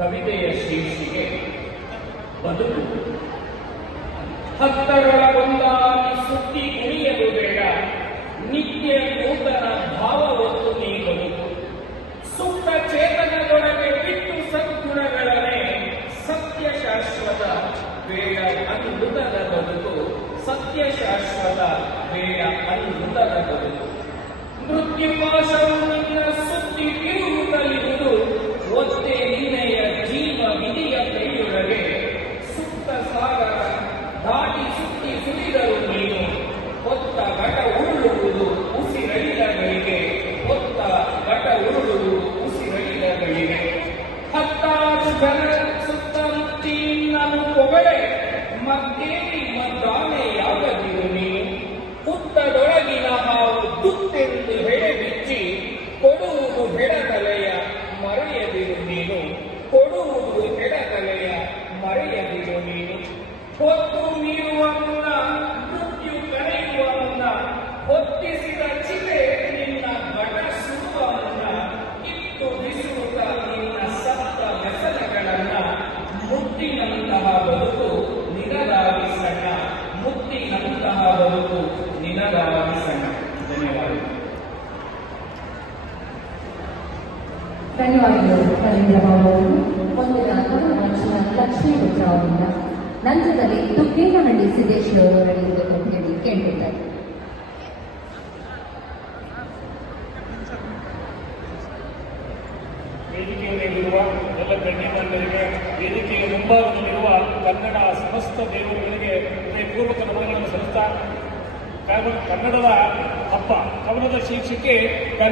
ಕವಿತೆಯ ಶೀರ್ಷಿಕೆ ಬದುಕು ಹತ್ತರೊಳಗೊಂದಾಗಿ ಸುತ್ತಿ ಉಳಿಯಲು ಬೇಡ. ನಿತ್ಯ ನೂತನ ಭಾವವಸ್ತು ನೀ ಬದುಕು ಸುಪ್ತ ಚೇತನದೊಳಗೆ ಬಿಟ್ಟು ಸದ್ಗುಣಗಳನ್ನೇ ಸತ್ಯ ಶಾಶ್ವತ ಬೇಡ ಅನ್ಮೃತದ ಬದುಕು ಸತ್ಯ ಶಾಶ್ವತ ಬೇಡ ಅನ್ಮೃತದ ಬದುಕು. ಮೃತ್ಯುಪಾಶವು ನಾನು ಹೊಗಳೆ ಮತ್ತೇರಿ ಧನ್ಯವಾದಗಳು. ಮುಂದಿನ ಕವನ ವಾಚನ ಲಕ್ಷ್ಮೀ ರುದ್ರ ಅವರಿಂದ ನಂತರದಲ್ಲಿ ತುಕ್ಕೇನಹಳ್ಳಿ ಸಿದ್ದೇಶ್ವರ ಅವರು ನಡೆಯಬೇಕು ಅಂತ ಹೇಳಿ ಕೇಳಿದ್ದಾರೆ ವೇದಿಕೆಯ ಎಲ್ಲ ಗಣ್ಯಮಾನ್ಯರಿಗೆ ವೇದಿಕೆಯ ಮುಂಭಾಗದಲ್ಲಿರುವ ಕನ್ನಡ ಸಮಸ್ತ ದೇವರುಗಳಿಗೆ ಹೃದಯಪೂರ್ವಕ ನಮನಗಳನ್ನು ಸಲ್ಲಿಸ್ತಾ ಕನ್ನಡದ ಹಬ್ಬ, ಕವನದ ಶೀರ್ಷಿಕೆ